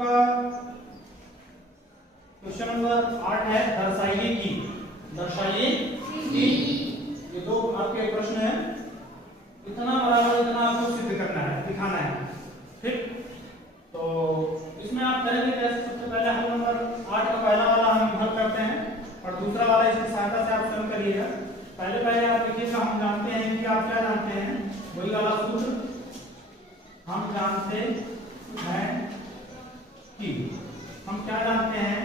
आपका question number 8 है दर्शाइए कि। ये दो आपके प्रश्न है, इतना बराबर इतना आपको सिद्ध करना है, दिखाना है। ठीक, तो इसमें आप करेंगे कैसे? सबसे पहले हम नंबर 8 का पहला वाला हम हल करते हैं और दूसरा वाला इसकी सहायता से आप स्वयं करिएगा। पहले आप देखिएगा, हम जानते हैं कि आप क्या जानते हैं, वही वाला सूत्र हम जानते हैं कि हम क्या जानते हैं,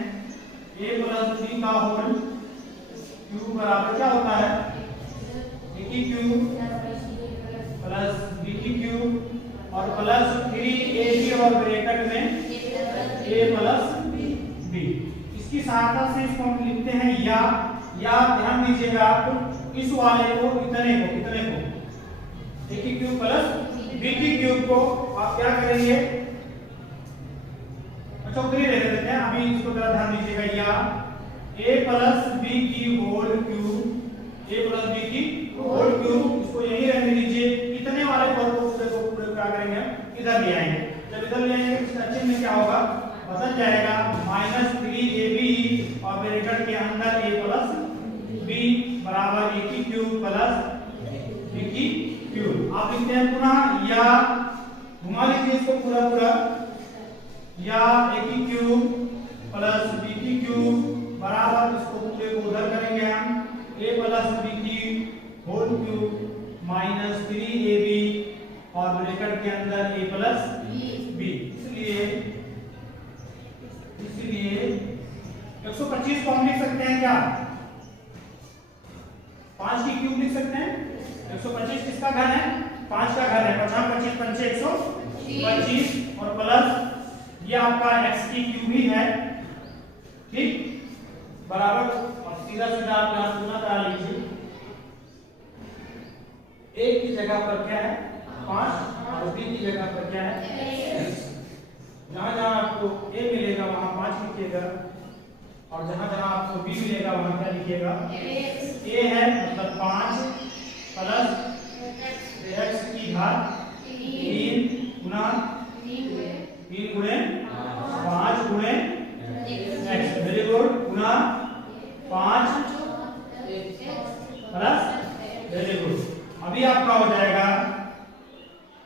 a प्लस b का होल क्यूब बराबर क्या होता है, a की क्यूब प्लस b की क्यूब और प्लस 3ab और ब्रैकेट में a प्लस b। इसकी सहायता से इसको हम लिखते हैं या ध्यान दीजिएगा आप इस वाले को इतने को a की क्यूब प्लस b की क्यूब को आप क्या करेंगे, अच्छा उधर ही रह देते हैं, अभी इसको जरा ध्यान दीजिएगा, या a प्लस b की whole cube, a plus b की होल क्यूब, इसको यही रहने दीजिए। इतने वाले पद को पूरे क्या करेंगे, इधर ले आएंगे। जब इधर ले आएंगे इसका चिन्ह में क्या होगा, बदल जाएगा, -3ab और ब्रैकेट के अंदर a प्लस b बराबर a की क्यूब प्लस b की क्यूब। आप लिखते हैं पुनः या घुमा लीजिए इसको पूरा या a की क्यूब प्लस b की क्यूब बराबर, इसको पूरे को उधर करेंगे हम, a प्लस b की होल क्यूब -3ab और ब्रैकेट के अंदर a प्लस b। इसलिए 125 को हम लिख सकते हैं क्या, 5 की क्यूब लिख सकते हैं। 125 किसका घर है, 5 का घर है, 50 25 पंचे 125 और प्लस ये आपका x की क्यूब ही है। ठीक, बराबर, और सीधा आप यहां गुना करा लीजिए, a की जगह पर क्या है 5 और b की जगह पर क्या है x। जहां जहां आपको a मिलेगा वहां 5 लिखिएगा और जहां जहां आपको b मिलेगा वहां क्या लिखिएगा, a है मतलब 5 प्लस x की घात 3 गुना 3 गुणे 5 गुणे x, वेरी गुड, गुना 5 प्लस, वेरी गुड। अभी आपका हो जाएगा,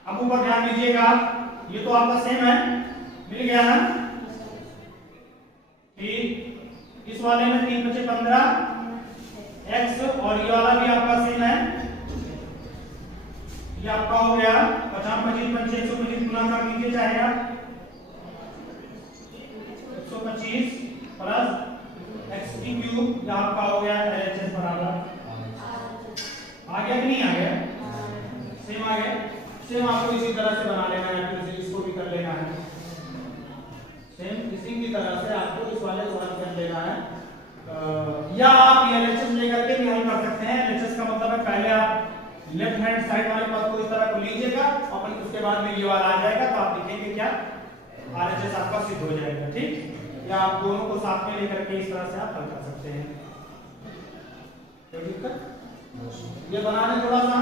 अब ऊपर ध्यान दीजिएगा, ये तो आपका सेम है, मिल गया ना। ठीक, इस वाले में 3 बचे 15 x और ये वाला भी आपका सेम है, ये आपका हो गया 50 25 पंचे 125 गुना कर लीजिए चाहे आप, 125 प्लस x की क्यूब, ये आपका हो गया LHS बराबर, आ गया कि नहीं आ गया, सेम आ गया। सेम आपको इसी तरह से बना लेना है, फिर इसको भी कर लेना है, सेम इसी की तरह से आपको इस वाले को हल कर लेना है। या आप LHS लेकर के भी हल कर सकते हैं। LHS का मतलब है पहले आप लेफ्ट हैंड साइड वाले पद को इस तरह को लीजिएगा और उसके बाद में ये वाला आ जाएगा, तो आप लिखेंगे क्या, RHS आपका सिद्ध हो जाएगा। ठीक, या आप दोनों को साथ में लेकर के इस तरह से आप हल कर सकते हैं। कोई दिक्कत, ये बनाने थोड़ा सा,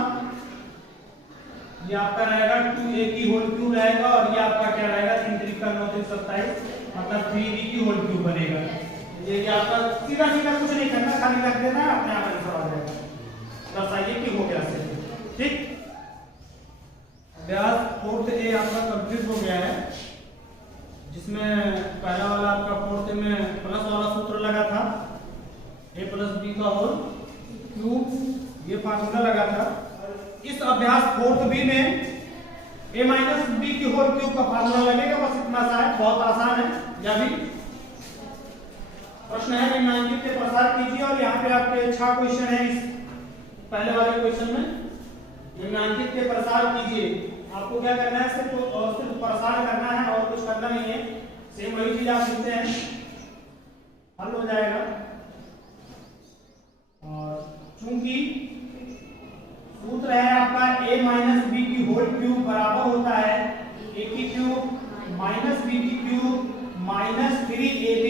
ये आपका रहेगा 2a की होल क्यूब रहेगा और ये आपका क्या रहेगा 3 3 का 9 3 27 मतलब 3b की होल क्यूब बनेगा। ये आपका सीधा कुछ नहीं करना, खाली रख देना है, अपने आप आंसर आ जाएगा। दर्शाइए कि हो गया से। ठीक, अभ्यास 4th A आपका कंप्लीट हो गया है, जिसमें पहला वाला आपका 4th में प्लस वाला सूत्र लगा था, a प्लस b का होल क्यूब, ये फार्मूला लगा था। इस अभ्यास 4th B में a माइनस b की होल क्यूब का फार्मूला लगेगा, बस इतना सा है, बहुत आसान है। यह भी प्रश्न है, निम्नांकित के प्रसार कीजिए, और यहाँ पे आपके 6 क्वेश्चन है इस पहले वाले क्वेश्चन में। निम्नांकित के प्रसार कीजिए, आपको क्या करना है, सिर्फ प्रसार करना है और कुछ करना नहीं है, सेम वही चीज आप लिखते हैं, हल हो जाएगा। और चूंकि सूत्र है आपका a माइनस b की होल क्यूब बराबर होता है a की क्यूब माइनस b की क्यूब माइनस 3ab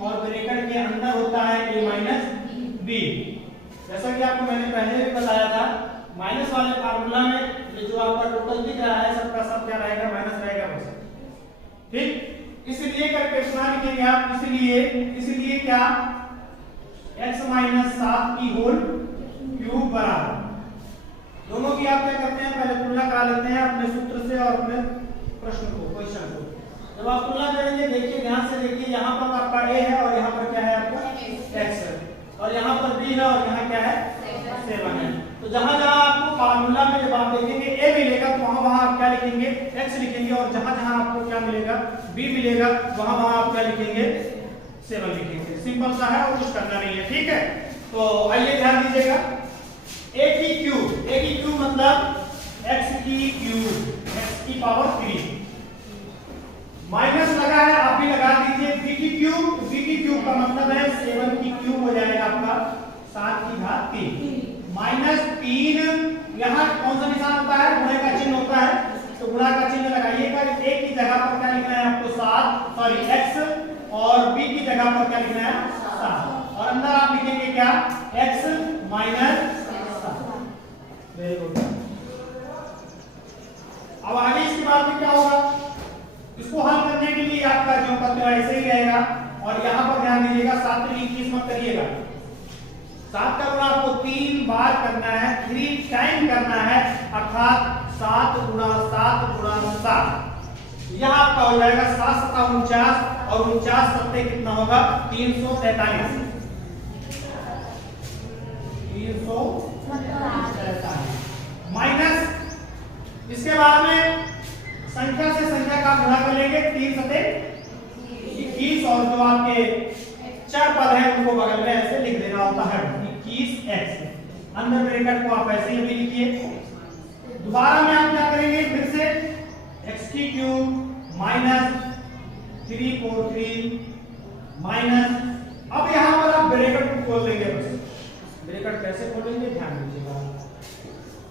और ब्रैकेट के अंदर होता है a माइनस b। जैसा कि आपको मैंने पहले भी बताया था, माइनस वाले फार्मूला में ये जो आपका टोटल दिख रहा है सबका सब क्या रहेगा, माइनस रहेगा बस। ठीक, इसलिए लिखेंगे आप, इसलिए क्या x माइनस 7 की होल क्यूब बराबर, दोनों की आप क्या करते हैं पहले तुलना करा लेते हैं अपने सूत्र से और अपने प्रश्न को, क्वेश्चन को। जब आप तुलना करेंगे देखिए ध्यान से देखिए, यहाँ पर आपका a है और यहाँ पर क्या है आपका x है, और यहाँ पर b है और यहाँ क्या है 7 है। तो जहां जहां आपको फार्मूला में जब आप देखेंगे a मिलेगा तो वहां वहां आप क्या लिखेंगे x लिखेंगे, और जहां जहां आपको क्या मिलेगा b मिलेगा वहां वहां आप क्या लिखेंगे 7 लिखेंगे। सिंपल सा है और कुछ करना नहीं है, ठीक है। तो आइए ध्यान दीजिएगा, a की क्यूब मतलब x की पावर 3 माइनस लगा है, आप भी लगा दीजिए b की क्यूब का मतलब है 7 की क्यूब हो जाएगा आपका 7 की घात 3 माइनस 3, यहाँ कौन सा निशान होता है गुणे का चिन्ह होता है, तो गुणा का चिन्ह लगाइएगा। एक की जगह पर क्या लिखना है आपको 7 सॉरी x, और b की जगह पर क्या लिखना है 7, और अंदर आप लिखेंगे क्या x माइनस 7। Very good. अब आगे इसके बाद में क्या होगा, इसको हल करने के लिए आपका जो पत्र ऐसे ही रहेगा, और यहाँ पर ध्यान दीजिएगा 7 की 21 मत करिएगा, 7 का गुणा आपको 3 बार करना है, 3 टाइम करना है, अर्थात 7 गुणा 7, यह आपका हो जाएगा 7 सत्ता 49, और 49 सत्ते कितना होगा 343 माइनस, इसके बाद में संख्या से संख्या का गुणा कर लेंगे, 3 सत्ते 21, और जो आपके चार पद है उनको बगल में ऐसे लिख देना होता है 21x, अंदर ब्रैकेट को आप ऐसे ही भी लिखिए। दोबारा में आप क्या करेंगे फिर से x की क्यूब माइनस 343 माइनस, अब यहाँ पर आप ब्रैकेट को खोल देंगे, बस ब्रैकेट कैसे खोलेंगे ध्यान दीजिएगा।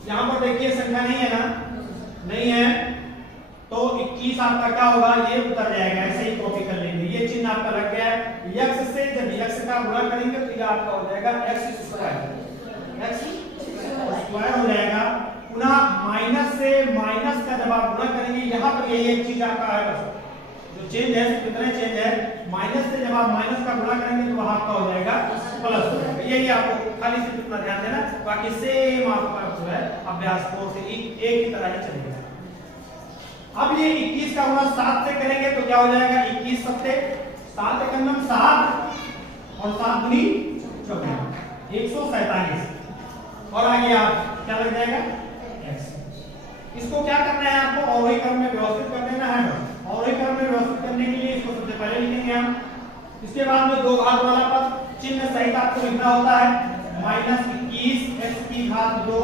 यहाँ पर देखिए संख्या नहीं है ना, नहीं है, तो 21 आपका क्या होगा ये उतर जाएगा, ऐसे ही कॉपी कर लेंगे, ये चिन्ह आपका लग गया है। x से जब x का गुणा करेंगे तो ये आपका हो जाएगा x स्क्वायर हो जाएगा। पुनः माइनस से माइनस का जब आप गुणा करेंगे, यहाँ पर यही एक चीज आपका है, बस जो चेंज है कितने चेंज है, माइनस से जब आप माइनस का गुणा करेंगे तो वहां आपका हो जाएगा प्लस हो जाएगा। यही आपको खाली से कितना ध्यान देना, बाकी सेम आपका जो है अभ्यास कोर्स एक ही तरह ही चलेगा। अब ये 21 का गुणा 7 से करेंगे तो क्या हो जाएगा 21 सत्ते 7 एकम 7 और 7 दूनी 147, और आगे आप क्या लग जाएगा x। इसको क्या करना है आपको अवरोही क्रम में व्यवस्थित कर देना है, अवरोही क्रम में व्यवस्थित करने के लिए इसको सबसे पहले लिखेंगे हम, इसके बाद में दो घात वाला पद चिन्ह सहित आपको लिखना होता है माइनस 21 x की घात 2,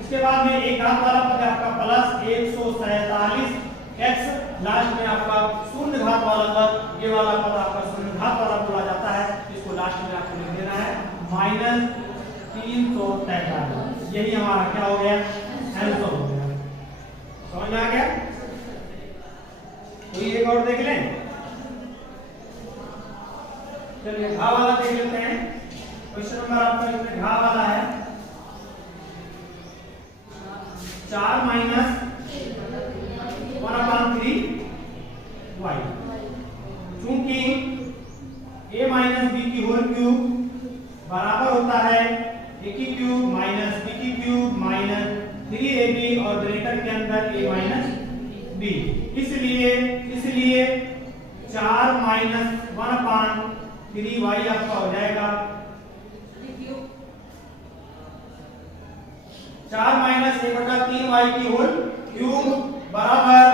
इसके बाद में एक घात वाला पद आपका प्लस 147 x, लास्ट में आपका शून्य घात वाला पद, ये वाला पद आपका शून्य घात वाला बोला जाता है, इसको लास्ट में आपको लिख देना है माइनस 343। यही हमारा क्या हो गया आंसर हो गया, समझ में आ गया। तो एक और देख लें, चलिए घा वाला देख लेते हैं। क्वेश्चन नंबर आपका इसमें घा वाला है 4 माइनस 1/3y, चूंकि a माइनस b की होल क्यूब बराबर होता है a की क्यूब माइनस b की क्यूब माइनस 3ab और ब्रैकेट के अंदर a माइनस b, इसलिए 4 माइनस 1/3y आपका हो जाएगा 4 माइनस 1/3y की होल क्यूब बराबर,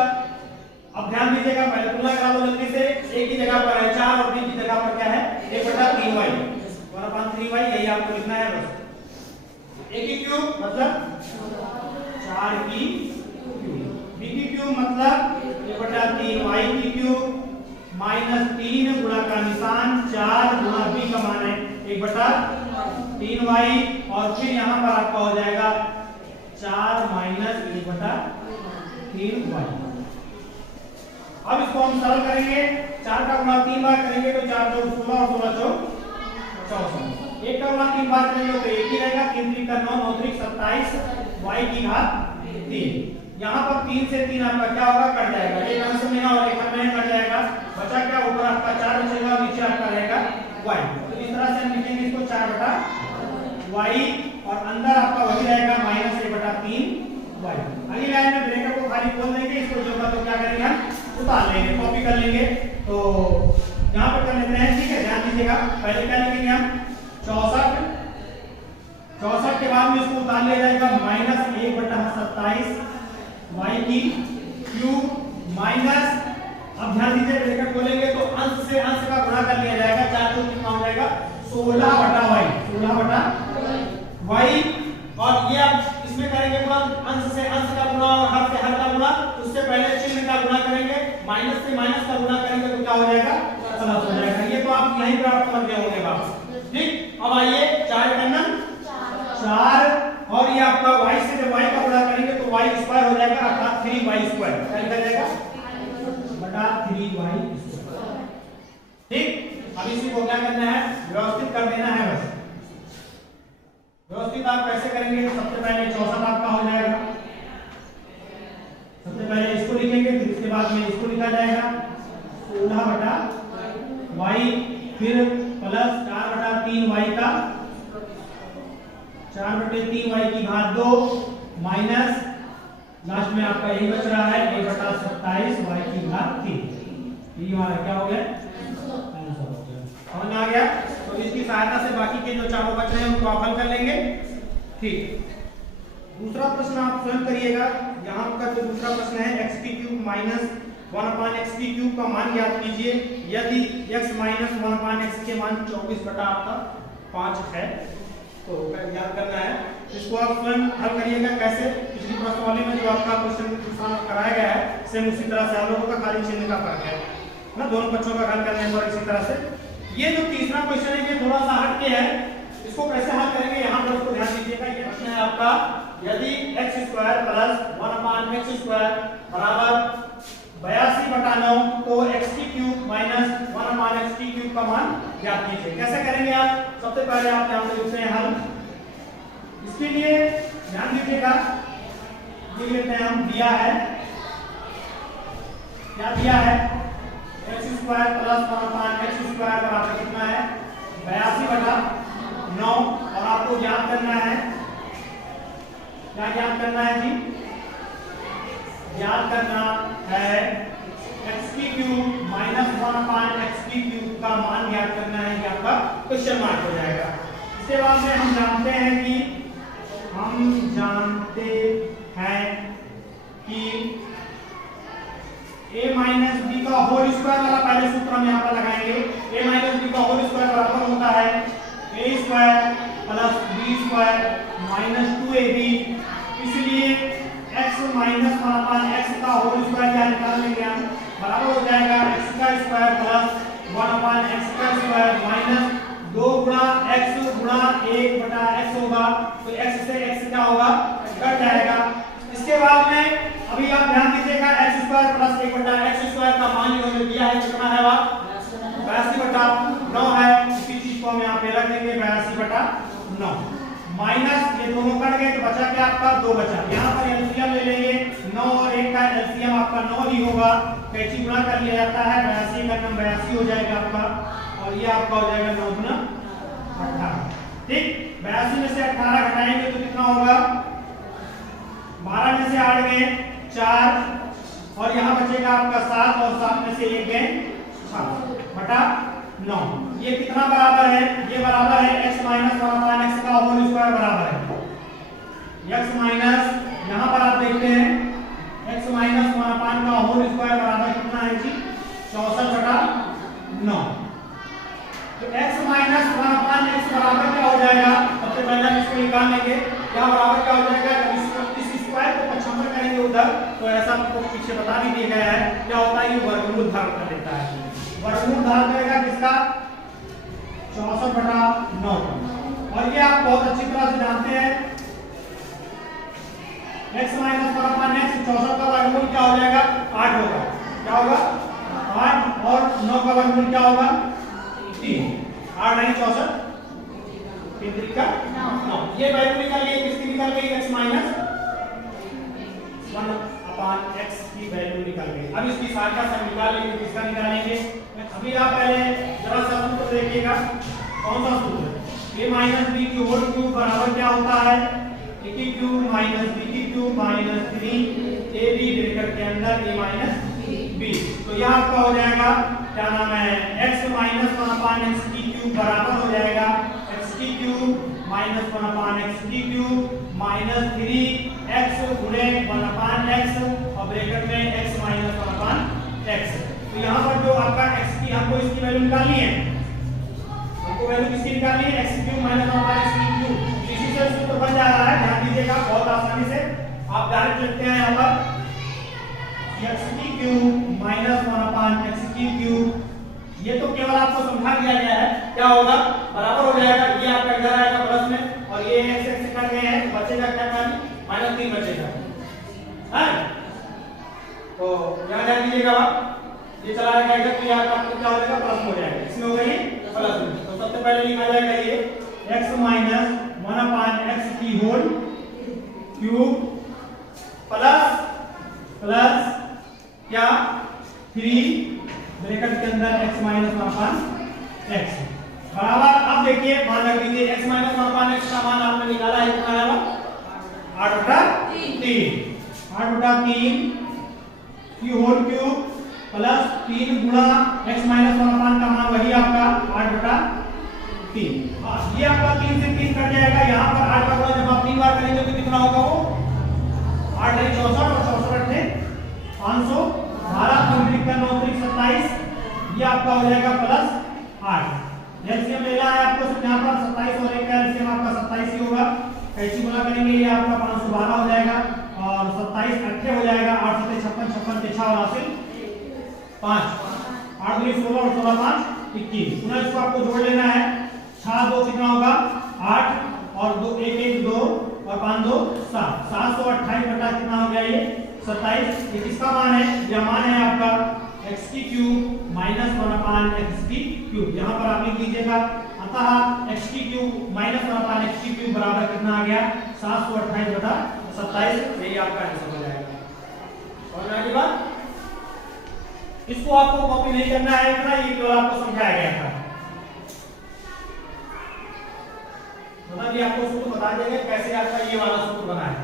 अब ध्यान दीजिएगा पहले तुलना करा दो जल्दी से, a की जगह पर है 4 और b की जगह पर क्या है 1/3y, 1/3y यही आपको लिखना है बस। a की क्यूब मतलब 4 की क्यूब, b की क्यूब मतलब 1/3y की क्यूब माइनस 3 गुणा का निशान 4 गुणा b का मान है 1/3y, और फिर यहाँ पर आपका हो जाएगा 4 माइनस 1/3y। अब इसको हम सरल करेंगे, 4 का गुणा 3 बार करेंगे तो 4 चौक 16 और 16 चौक 64, 1 का गुणा 3 बार करेंगे तो 1 ही रहेगा, 3 3 का 9 9 3 27 y की घात 3। यहाँ पर 3 से 3 आपका क्या होगा कट जाएगा, एक अंश में और एक में कट जाएगा, बचा क्या ऊपर आपका 4 बचेगा y और अंदर आपका वही रहेगा -1/3y। अगली लाइन में ब्रैकेट को खाली खोल देंगे, इसको जो तो क्या करेंगे हम उतार लेंगे, कॉपी कर लेंगे। तो यहाँ पर कर लेते हैं, ठीक है, ध्यान दीजिएगा। पहले क्या लिखेंगे हम 64 के बाद में इसको उतार लिया जाएगा -1/27 y की क्यूब माइनस, अब ध्यान दीजिए ब्रैकेट खोलेंगे तो अंश से अंश का गुणा कर लिया जाएगा, 4 तो कितना हो जाएगा 16/y, 16/y। और ये अब इसमें करेंगे गुणा, अंश से अंश का गुणा और हर से हर का गुणा। उससे पहले चिन्ह का गुणा करेंगे, माइनस से माइनस का गुणा करेंगे तो क्या हो जाएगा प्लस हो जाएगा। ये तो आप यहीं पर आप समझ गए होंगे बात, ठीक। अब आइए 4 का 4 और ये आपका y से जब y का गुणा करेंगे तो y स्क्वायर हो जाएगा, अर्थात 3y स्क्वायर क्या लिखा जाएगा बटा 3y स्क्वायर, ठीक। अब इसी को क्या करना है, व्यवस्थित कर देना है बस। व्यवस्थित आप कैसे करेंगे, सबसे पहले 64 आपका हो जाएगा, सबसे पहले इसको लिखेंगे, फिर इसके बाद में इसको लिखा जाएगा 16/y, फिर प्लस 4/3y का 4/3y की घात 2 माइनस लास्ट में आपका यही बच रहा है 1/27 y की घात 3। ये हमारा क्या हो गया, समझ आ गया। तो इसकी सहायता से बाकी के जो चारों बच रहे हैं उनको आप हल कर लेंगे, ठीक। दूसरा प्रश्न आप स्वयं करिएगा। यहाँ का जो दूसरा प्रश्न है x की क्यूब माइनस 1/x की क्यूब का मान ज्ञात कीजिए यदि x माइनस 1/x के मान 24/5 है, तो याद करना है। इसको आप स्वयं हल करिएगा। कैसे, पिछली प्रश्नावली में जो आपका क्वेश्चन कराया गया है सेम उसी तरह से आप लोगों का खाली चिन्ह का फर्क है ना, दोनों बच्चों का हल करने पर इसी तरह से। ये जो तीसरा क्वेश्चन है ये थोड़ा सा हटके है, इसको कैसे हल करेंगे यहाँ पर उसको ध्यान दीजिएगा। ये प्रश्न है आपका, यदि x² + 1/x² बराबर 82/9 तो x की क्यूब माइनस 1/x की क्यूब का मान ज्ञात कीजिए। कैसे करेंगे आप, सबसे पहले आप यहाँ पे लिखते हैं हल। इसके लिए ध्यान दीजिएगा, ये लेते हैं हम, दिया है क्या दिया है x² + 1/x² बराबर कितना है 82/9। और आपको ज्ञात करना है, क्या ज्ञात करना है जी, ज्ञात करना है x की क्यूब माइनस 1/x की क्यूब का मान ज्ञात करना है। ये आपका क्वेश्चन मार्क हो जाएगा। इसके बाद में हम जानते हैं कि a माइनस b का होल स्क्वायर वाला पहले सूत्र हम यहाँ पर लगाएंगे। a माइनस b का होल स्क्वायर बराबर होता है a square plus b square minus 2ab। इसलिए x माइनस 1/x का होल स्क्वायर क्या निकाल लेंगे हम, बराबर हो जाएगा x का स्क्वायर प्लस 1/x का स्क्वायर माइनस 2 गुणा x गुणा 1/x होगा, तो x से x क्या होगा कट जाएगा। इसके बाद में अभी आप ध्यान दीजिएगा x² प्लस 1/x² का मान इन्होंने दिया है कितना है, वह 82/9 है। इसी चीज को हम यहाँ पे रख देंगे 82/9 माइनस ये दोनों कट गए तो बचा क्या आपका 2 बचा। यहाँ पर एलसीएम ले लेंगे, 9 और 1 का एलसीएम आपका 9 ही होगा, कैंची गुणा कर लिया जाता है, 82 का नाम 82 हो जाएगा आपका, और ये आपका हो जाएगा 9 गुना 18, ठीक। 82 में से 18 घटाएंगे तो कितना होगा, 12 में से 8 गए 4 और यहाँ बचेगा आपका 7 और 7 में से 1 गए 6/9। ये कितना बराबर है, ये बराबर है x माइनस 1/x का होल स्क्वायर बराबर है x माइनस, यहाँ पर आप देखते हैं x माइनस 1/का होल स्क्वायर बराबर कितना है जी 64/9। तो x माइनस 1/x बराबर क्या हो जाएगा, सबसे पहले हम इसको निकाल लेंगे, यहाँ बराबर क्या हो जाएगा, इस स्क्वायर को पक्षांतर करेंगे उधर तो ऐसा आपको पीछे बता भी दिया गया है क्या होता है, ये वर्गमूल धारण कर लेता है, वर्गमूल धारण करेगा किसका 64/9। और ये आप बहुत अच्छी तरह से जानते हैं x माइनस 1/x 64 का वर्गमूल क्या हो जाएगा 8 होगा, क्या होगा 8 और 9 का वर्गमूल क्या होगा 3, 8 नहीं 64 3 का 9। ये वैल्यू निकल गई, किसकी निकल गई x माइनस 1/x की वैल्यू निकल गई। अब इसकी सहायता से निकाल लेंगे, किसका निकालेंगे, अभी आप पहले जरा सा सूत्र देखिएगा, कौन सा सूत्र, a माइनस बी की होल क्यूब बराबर क्या होता है, a की क्यूब माइनस b की क्यूब माइनस 3ab ब्रैकेट के अंदर a माइनस b। तो यह आपका हो जाएगा क्या नाम है, x माइनस 1 अपान x की क्यूब बराबर हो जाएगा x की क्यूब माइनस 1 अपान x की क्यूब माइनस 3x गुणे 1 अपान x और ब्रैकेट में x माइनस 1 अपान x। तो यहाँ पर जो आपका x की हमको इसकी वैल्यू निकालनी है, हमको वैल्यू किसकी निकालनी है, x क्यूब माइनस 1 अपान x की क्यूब। इसी से सूत्र बन जा रहा है, ध्यान दीजिएगा बहुत आसानी से आप डायरेक्ट लिखते हैं यहाँ पर x की क्यूब माइनस 1 अपान x की क्यूब। ये तो केवल आपको समझा दिया गया है, क्या होगा बराबर हो जाएगा, ये आपका इधर आएगा प्लस में और ये x x कट गए हैं, बचेगा क्या खाली माइनस 3 बचेगा है। तो यहाँ ध्यान दीजिएगा आप, ये चला जाएगा इधर तो यहाँ आपको क्या हो जाएगा प्लस हो जाएगा, इसमें हो गई प्लस में। तो सबसे पहले लिखा जाएगा ये x माइनस 1 अपान x की होल क्यूब प्लस प्लस क्या 3 ब्रैकेट के अंदर x माइनस 1 अपान x बराबर। अब देखिए मान रख दीजिए x माइनस 1 अपान x का मान आपने निकाला है कितना है, 8/3 की होल क्यूब प्लस 3 गुणा x माइनस 1 अपान का मान वही आपका 8/3। हाँ ये आपका 3 से 3 कट जाएगा, यहाँ पर 8 का गुणा जब आप 3 बार करेंगे तो कितना होगा, वो 8 है 64 और 64 है 500 12 3 का 9 3 27, ये आपका हो जाएगा प्लस 8। एलसीएम लेना है आपको, यहाँ पर 27 और 1 का एलसीएम आपका 27 ही होगा, कैसे गुणा करेंगे ये आपका 512 हो जाएगा और 27 8 हो जाएगा, 8 7 56 56 के 6 और हासिल 5 8 2 16 और 16 5 21। पुनः इसको आपको जोड़ लेना है, 6 2 कितना होगा 8 और 2 1 1 2 और 5 2 7 728 बटा कितना हो गया ये 27। ये किसका मान है, यह मान है आपका x की क्यूब माइनस 1 अपान x की क्यूब। यहाँ पर आप लिख लीजिएगा, अतः x की क्यूब माइनस 1 अपान x की क्यूब बराबर कितना आ गया 728 बटा 27। यही आपका आंसर हो जाएगा। और आगे बात, इसको आपको कॉपी नहीं करना है इतना, ये केवल आपको समझाया गया था, मतलब ये आपको सूत्र बता देंगे कैसे आपका ये वाला सूत्र बना है,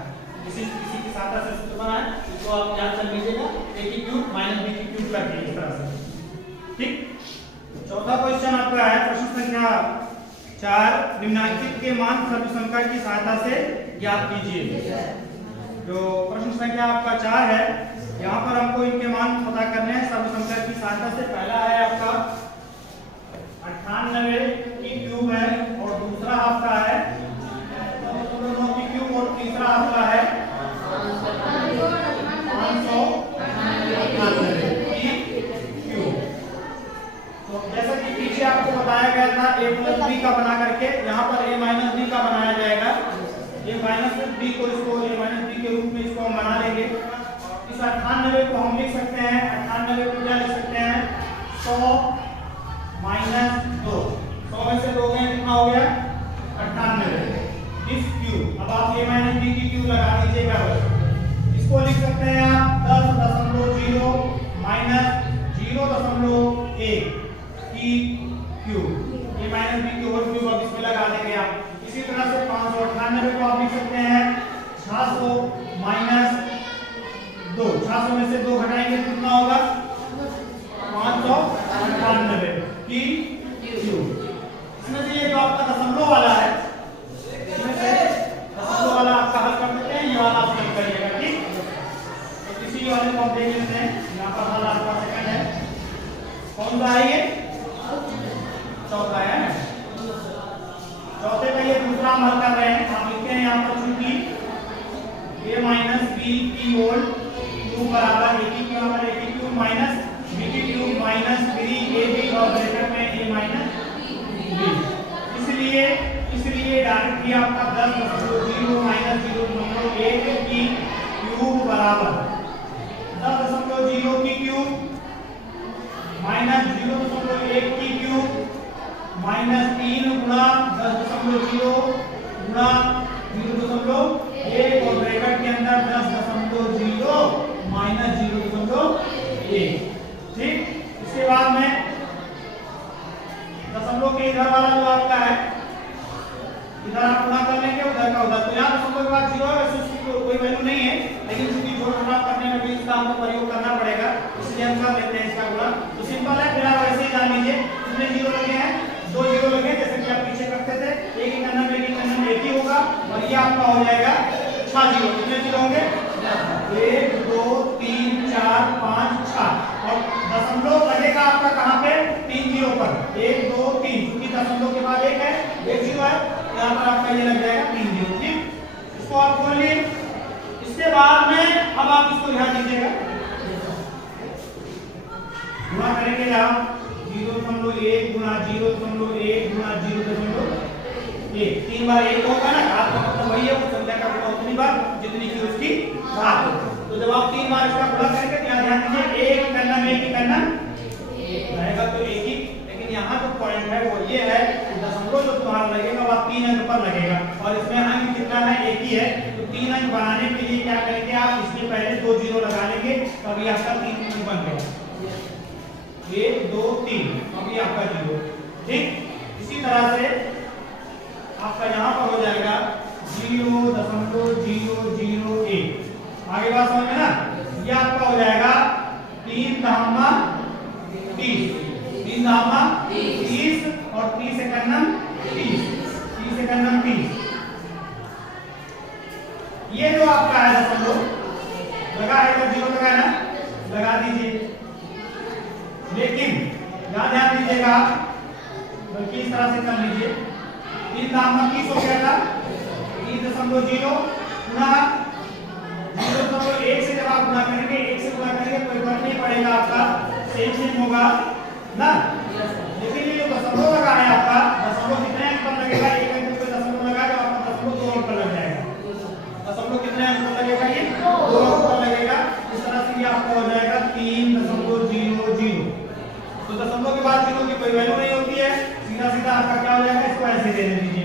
किसी की सहायता से सूत्र बना है, इसको आप याद कर लीजिएगा a की क्यूब माइनस b की क्यूब करके इस तरह से। ठीक, चौथा क्वेश्चन आपका है प्रश्न संख्या 4, निम्नलिखित के मान सर्वसंख्या की सहायता से ज्ञात कीजिए। जो प्रश्न संख्या आपका 4 है, यहाँ पर हमको इनके मान पता करने हैं सर्वसंख्या की सहायता से। पहला है आपका 98 की क्यूब है और दूसरा आपका है 9 की क्यूब और तीसरा आपका है 598 की क्यूब। तो जैसा कि पीछे आपको बताया गया था a प्लस b का बना करके, यहाँ पर a माइनस b का बनाया जाएगा। a माइनस b को इसको a माइनस b के रूप में इसको हम बना लेंगे। इस 98 को हम लिख सकते हैं, 98 को क्या लिख सकते हैं 100 माइनस 2, 100 में से 2 गए कितना हो गया 98 इस क्यूब। अब आप a माइनस b की क्यूब लगा दीजिएगा, इसको लिख सकते हैं आप 10.0 माइनस 0.1 की क्यूब। a माइनस b की होल क्यूब अब इसमें लगा देंगे आप। इसी तरह से 598 को आप लिख सकते हैं 600 माइनस 2, 600 में से 2 घटाएंगे कितना होगा 598 की क्यूब। इसमें से ये जो आपका दशमलव वाला है, इसमें से दशमलव वाला आपका हल कर सकते हैं, ये वाला आप हल करिएगा। ठीक, तो इसी वाले को आप देख लेते हैं, यहाँ पर हल आपका सेकंड है, कौन सा है ये चौथा है। चौथे का ये दूसरा हम हल कर रहे हैं, आप लिखते हैं यहाँ पर चूंकि a माइनस b की होल क्यूब बराबर a की क्यूब माइनस b की क्यूब माइनस 3ab और ब्रैकेट में a माइनस b, इसलिए डायरेक्टली आपका 10.0 माइनस 0.1 की क्यूब बराबर 10.0 की क्यूब माइनस 0.1 की क्यूब माइनस 3 गुणा 10.0 गुणा 0.1 और ब्रैकेट के अंदर 10.0 माइनस 0.1। ठीक, इसके बाद में दशमलव के इधर वाला जो आपका है इधर आप गुणा कर लेंगे, उधर का उधर। तो यहाँ दशमलव के बाद 0 है, वैसे उसकी कोई वैल्यू नहीं है, लेकिन चूंकि जोड़ घटाव करने में भी इसका हमको प्रयोग करना पड़ेगा, इसलिए हम कर लेते हैं इसका गुणा। तो सिंपल है, फिर आप वैसे ही जान लीजिए कितने 0 लगे हैं, 2 0 लगे, जैसे कि आप पीछे करते थे। एक ही कन्नम एक ही होगा, और ये आपका हो जाएगा 6 0। कितने 0 होंगे? 1 2 3 4 5 6। और दशमलव लगेगा आपका कहां पे? 3 0 पर। 1 2 3, क्योंकि दशमलव के बाद 1 है, 1 0 है, यहाँ पर आपका ये लग जाएगा 3 0। ठीक, इसको आप खोल लिए। इसके बाद में अब आप इसको ध्यान दीजिएगा, गुणा करेंगे आप 0.1 गुणा 0.1 गुणा 0.1। 3 बार 1 होगा ना, आपका मतलब वही है, वो संख्या का गुणा उतनी बार जितनी की उसकी घात हो। तो जब आप 3 बार इसका गुणा करेंगे तो यहाँ ध्यान दीजिए, एक कन्नम रहेगा तो एक ही। लेकिन यहाँ जो पॉइंट है वो ये है, दशमलव जो तुम्हारा लगेगा वह 3 अंक पर लगेगा, और इसमें अंक कितना है? एक ही है। तो 3 अंक बनाने के लिए क्या करेंगे आप? इसके पहले 2 0 लगा लेंगे, तभी आपका 3 अंक बन गया। 1 2 3, अभी आपका 0। ठीक, इसी तरह से आपका यहाँ पर हो जाएगा 0.001। आगे बात समझ में ना? ये आपका हो जाएगा 3 धामा 30, 3 धामा 30, और 30 एकन्नम 30, 30 एकन्नम 30। ये जो आपका है दशमलव लगा है, तो 0 लगा ना, लगा दीजिए। लेकिन यहाँ ध्यान दीजिएगा, बल्कि इस तरह से कर लीजिए, 3 धामा 30 हो गया था, 3.0 गुणा 0.1 से जब आप गुणा करेंगे, 1 से गुणा करेंगे कोई फर्क नहीं पड़ेगा, आपका सेम होगा ना। लेकिन ये जो दशमलव लगा है आपका, दशमलव कितने अंक पर लगेगा? एक अंक पे दशमलव लगा, जब आपका दशमलव 2 अंक पर लग जाएगा। दशमलव कितने अंक पर लगेगा? ये 2 अंक पर लगेगा। इस तरह से ये आपका हो जाएगा 3.00। तो दशमलव के बाद 0 की कोई वैल्यू नहीं होती है, सीधा सीधा आपका क्या हो जाएगा? इसको ऐसे दे दीजिए।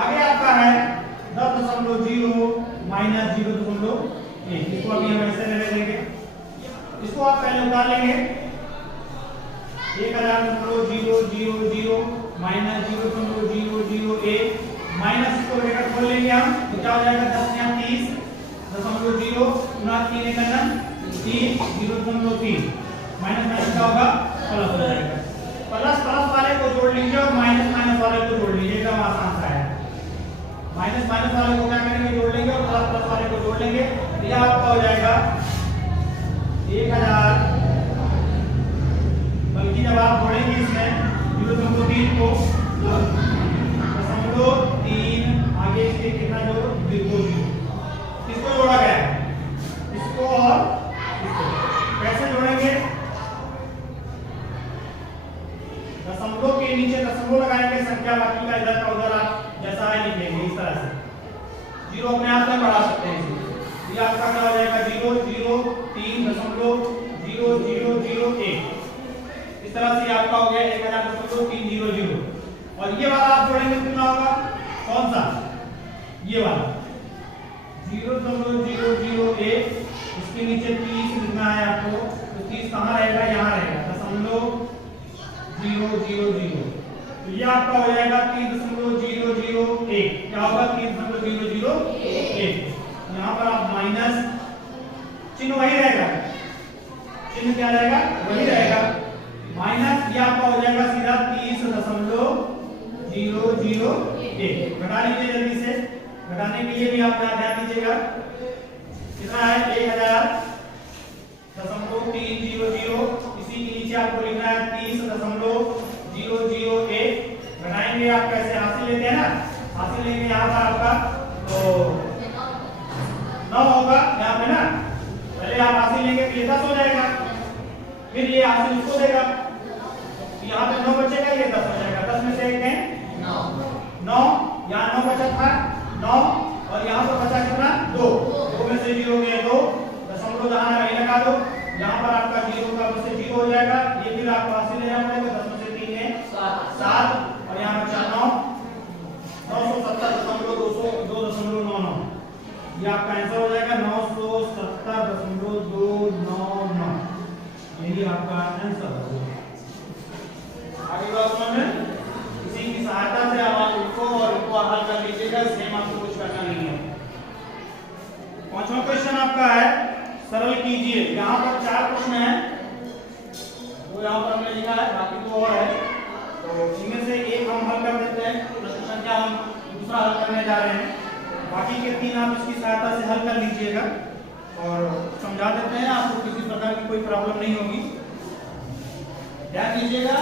आगे आपका है 10.0 माइनस 0.1। इसको अभी हम ऐसे ले लेंगे, इसको आप पहले उतार लेंगे। 1000.000 माइनस 0.001 माइनस, इसको ब्रैकेट खोल लेंगे हम, तो क्या हो जाएगा? 10 या 30.0 गुणा 3 एकन्नम 3 0.3 माइनस माइनस क्या होगा? प्लस हो जाएगा। प्लस प्लस वाले को जोड़ लीजिए और माइनस माइनस वाले को जोड़ लीजिए, एकदम आसान सा है। माइनस माइनस वाले को क्या करेंगे? जोड़ लेंगे, और प्लस प्लस वाले को जोड़ लेंगे। यह आपका हो जाएगा 1000, बल्कि जब आप जोड़ेंगे इसमें 0.3 को 0.3, आगे इसके कितना जोड़ो? 0.0। किसको जोड़ा गया है? इसको और इसको। कैसे जोड़ेंगे? दशमलव के नीचे दशमलव लगाएंगे, संख्या बाकी का इधर का उधर आप जैसा है लिखेंगे, इस तरह से। 0 अपने आप में बढ़ा सकते हैं। ये आपका क्या हो जाएगा? 0.003.0001। इस तरह से आपका हो गया 1000.300। और ये वाला आप जोड़ेंगे कितना होगा? कौन सा? ये वाला 0.001। इसके नीचे 30 लिखना है आपको, तो 30 कहाँ रहेगा? यहाँ रहेगा, 0.000। तो ये आपका हो जाएगा 3.001। क्या होगा? 3.001। यहाँ पर आप माइनस चिन्ह वही रहेगा, चिन्ह क्या रहेगा? वही रहेगा, माइनस। ये आपका हो जाएगा सीधा 30.001। घटा लीजिए जल्दी से। घटाने के लिए भी आप ध्यान दीजिएगा, कितना है? 1000.300। इसी के नीचे आपको लिखना है 30.001। घटाएंगे आप कैसे? हासिल लेते हैं ना, हासिल लेंगे यहाँ पर आपका तो 9 होगा यहाँ पे ना। पहले आप हासिल लेंगे तो ये 10 हो जाएगा, फिर ये हासिल इसको देगा, यहाँ पे 9 बचेगा, ये 10 हो जाएगा। 10 में से एक है 9, यहाँ 9 बचा था 9, और यहाँ पर बचा कितना? 2 में से 0 गया 2। दशमलव जहाँ है वही लगा दो, यहाँ पर आपका 0 का बस से 0 हो जाएगा। ये फिर आपको हासिल लेना पड़ेगा, 10 में से 3 है 7, और यहाँ बचा 9, 970.299। ये आपका आंसर हो जाएगा 970.299। यही आपका आंसर होगा। आगे बात समझ में? इसी के सहायता से अब आप इसको और इसको हल कर लीजिएगा, सेम आपको कुछ करना नहीं है। पांचवा क्वेश्चन आपका है सरल कीजिए। यहाँ पर 4 प्रश्न हैं, तो यहाँ पर हमने लिखा है, बाकी 2 और है, तो इनमें से एक हम हल कर देते हैं। प्रश्न संख्या हम दूसरा हल करने जा रहे हैं, बाकी के 3 आप इसकी सहायता से हल कर लीजिएगा और समझा देते हैं, आपको किसी प्रकार की कोई प्रॉब्लम नहीं होगी। ध्यान दीजिएगा,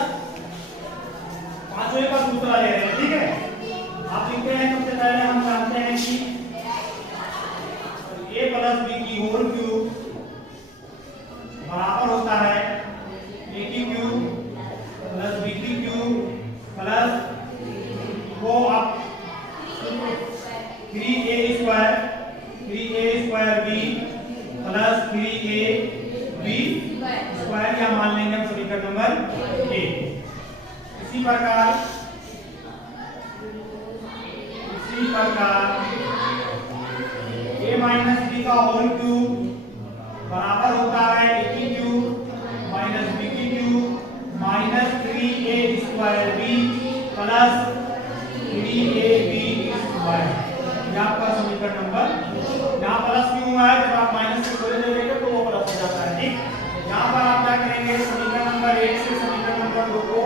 पांचवें का दूसरा ले रहे हैं, ठीक है। आप लिखते हैं, सबसे पहले हम जानते हैं कि a प्लस b की होल क्यूब बराबर होता है a की क्यूब प्लस b की क्यूब प्लस वो आप 3a square b plus 3ab square, या मान लेंगे हम समीकरण नंबर a। इसी प्रकार a माइनस b का होल क्यूब बराबर होता है a की क्यूब माइनस b की cube minus 3a square b plus 3ab square, यह आपका समीकरण नंबर। यहाँ प्लस क्यों हुआ है, जब आप माइनस से जोड़ देंगे तो वो प्लस हो जाता है, ठीक। यहाँ पर आप क्या करेंगे, समीकरण नंबर 1 से समीकरण नंबर 2 को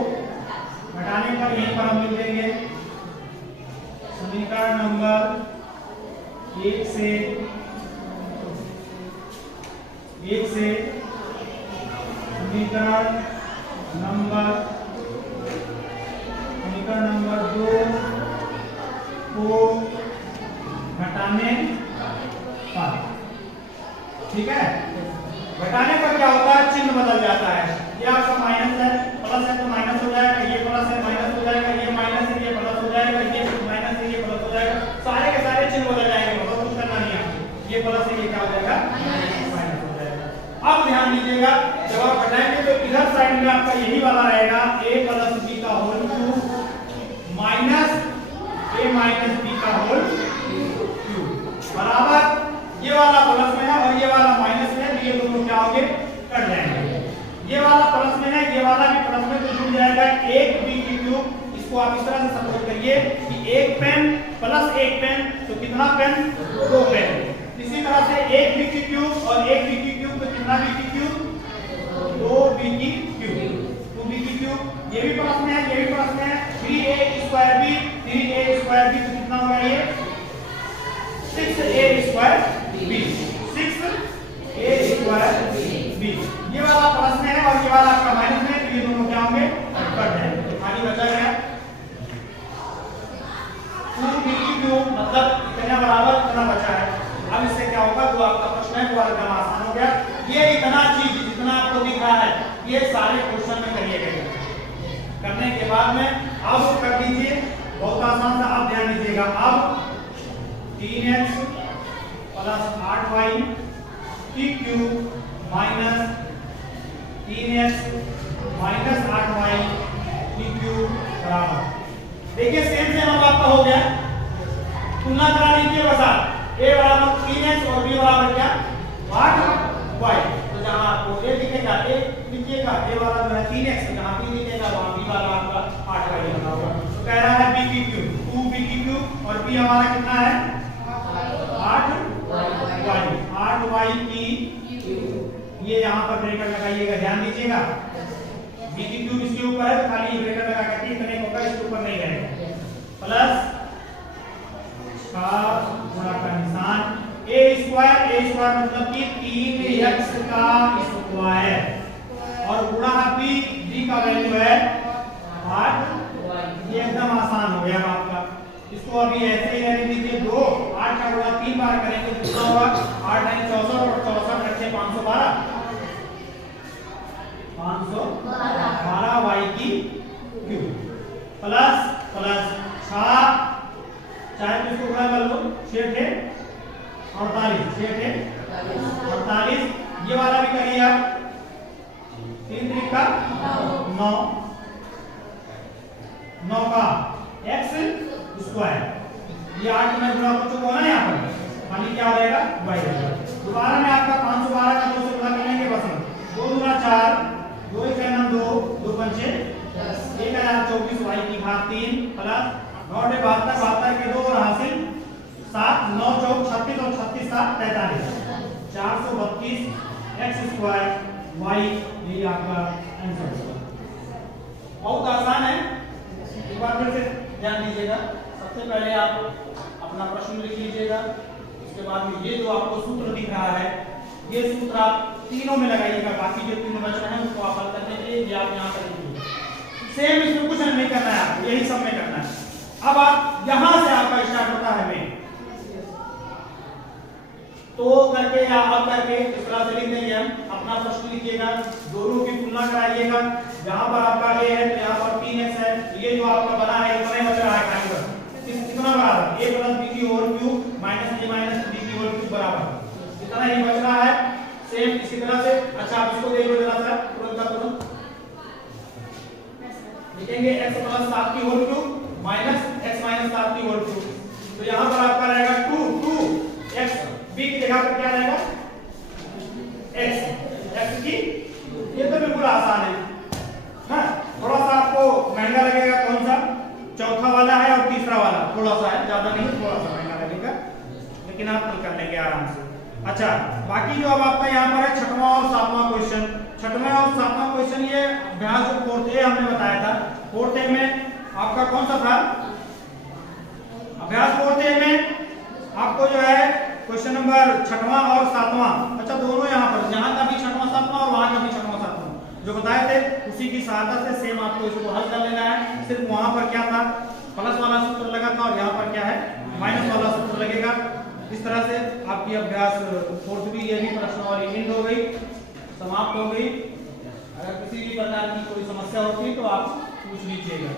घटाने पर यहीं पर हम लिख देंगे समीकरण नंबर 1 से समीकरण नंबर 2 को घटाने पर, ठीक है। घटाने पर क्या होता है, चिन्ह बदल जाता है। ये आपका माइनस है, प्लस है तो माइनस हो जाएगा, ये प्लस है माइनस हो जाएगा, ये माइनस है ये प्लस हो जाएगा, ये माइनस है ये प्लस हो जाएगा, सारे के सारे चिन्ह बदल जाएंगे, मतलब कुछ करना नहीं है। ये प्लस है ये क्या हो जाएगा, माइनस हो जाएगा। अब ध्यान दीजिएगा, जब आप घटाएंगे तो इधर साइड में आपका यही वाला रहेगा a प्लस b का whole cube minus a minus b का होल क्यूब बराबर, ये वाला प्लस में है और ये वाला माइनस में है, ये दोनों क्या होंगे, कट जाएंगे। ये वाला प्लस में है, ये वाला भी प्लस में, तो जुड़ जाएगा 1b की क्यूब। इसको आप इस तरह से सपोज करिए कि 1 पेन प्लस 1 पेन, तो कितना पेन, 2 पेन। इसी तरह से 1b की क्यूब और 1b की क्यूब, तो कितना b की क्यूब, 2b की क्यूब, 2b की क्यूब। ये भी प्लस में है, ये भी प्लस में है, 3a square b, 3a square b, तो कितना होगा ये 6a square b, 6a square b। ये वाला प्लस में है और ये वाला आपका माइनस में है, तो ये दोनों क्या होंगे, कट जाएंगे। तो खाली बचा गया 2b की क्यूब, मतलब इतना बराबर इतना बचा है। अब इससे क्या होगा, जो आपका प्रश्न है वो एकदम आसान हो गया। ये इतना चीज जितना आपको दिख रहा है, ये सारे क्वेश्चन में करिए गए। करने के बाद में अब कर दीजिए, बहुत आसान सा। आप ध्यान दीजिएगा, अब 3x प्लस 8y की cube minus 3x minus 8y की क्यूब बराबर, देखिए सेम सेम अब आपका हो गया। तुलना करा लीजिए बस आप, a बराबर 3x और b बराबर क्या, 8y। तो जहां आपको a दिखेगा a लिखिएगा, a वाला जो है 3x, जहां b लिखेगा वहां b वाला आपका 8y लिखा होगा। तो कह रहा है b की क्यूब, 2b की क्यूब और b हमारा कितना है, 8y की क्यूब। ये यहाँ पर ब्रैकेट लगाइएगा, ध्यान दीजिएगा, b की क्यूब इसके ऊपर है तो खाली ब्रैकेट लगा के इतने होगा, इसके ऊपर नहीं रहेगा। प्लस का गुणा का निशान a स्क्वायर मतलब कि 3x का स्क्वायर और गुणा b का वैल्यू है 8। ये एकदम आसान हो गया आपका। इसको अभी ऐसे ही रहने दीजिए, 2 8 का गुणा 3 बार करेंगे तो कितना होगा, 8 9 64 और 64 रखे 512 y की क्यूब प्लस प्लस 6, चाहे तो इसको गुणा कर लो, 6 थे 48, 6 थे 48। ये वाला भी करिए आप, 3 3 का 9, 9 का x स्क्वायर। ये 8 में गुणा हो चुका है ना, यहाँ पर खाली क्या हो जाएगा, y रहेगा। दोबारा में आपका 512 का 2 से गुणा करेंगे, बस 2 दूना 4, 2 1 2, 2 पंचे 1024 y की घात 3 प्लस 9 8 72, 72 के 2 और हासिल 7, 9 4 36 और 36 7 43, 432 x स्क्वायर y, यही आपका आंसर होगा। बहुत आसान है, एक बार फिर से ध्यान दीजिएगा। सबसे पहले आप अपना प्रश्न लिख लीजिएगा, उसके बाद में ये जो आपको सूत्र दिख रहा है, ये सूत्र आप तीनों में लगाइएगा, बाकी जो तीनों बच रहे हैं उसको आप हल करने के लिए ये आप यहाँ पर लिखिए। सेम इसमें कुछ नहीं करना है, आपको यही सब में करना है। अब आप यहां से आपका स्टार्ट होता है में तो करके या अब करके इस तरह से लिख देंगे हम। अपना प्रश्न लिखिएगा, दोनों की तुलना कराइएगा। जहां पर आपका a है तो यहाँ पर 3x है, ये जो आपका बना है इतना बच रहा है काइंड कितना बराबर a + b की होल क्यूब - a - b की होल क्यूब बराबर इतना ही बच रहा है। सेम इसी तरह से। अच्छा आप इसको देख लो जरा सा तुरंत का तुरंत लिखेंगे x + 7 की होल क्यूब - x - 7 की होल क्यूब। तो यहाँ पर आपका रहेगा 2x, b की जगह पर क्या रहेगा x की। ये तो बिल्कुल आसान है हाँ। थोड़ा सा आपको महंगा लगेगा, कौन सा चौथा वाला है और तीसरा वाला थोड़ा सा है, ज्यादा नहीं, थोड़ा सा महंगा लगेगा, लेकिन आप हल कर लेंगे आराम से। अच्छा बाकी जो अब आपका यहाँ पर है छठवां और सातवां क्वेश्चन। छठवां और सातवां क्वेश्चन ये अभ्यास जो 4th ए हमने बताया था, 4th ए में आपका कौन सा था अभ्यास 4th ए में आपको जो है क्वेश्चन नंबर छठवां और सातवां, अच्छा दोनों यहाँ पर, यहाँ का भी छठवां सातवां और वहां का भी छठवां सातवां जो बताए थे उसी की सहायता से सेम आपको इसको हल कर लेना है। सिर्फ वहां पर क्या था प्लस वाला सूत्र लगा था और यहाँ पर क्या है माइनस वाला सूत्र लगेगा। इस तरह से आपकी अभ्यास 4th भी ये भी प्रश्नावली एंड हो गई, समाप्त हो गई। अगर किसी भी प्रकार की कोई समस्या होती है तो आप पूछ लीजिएगा।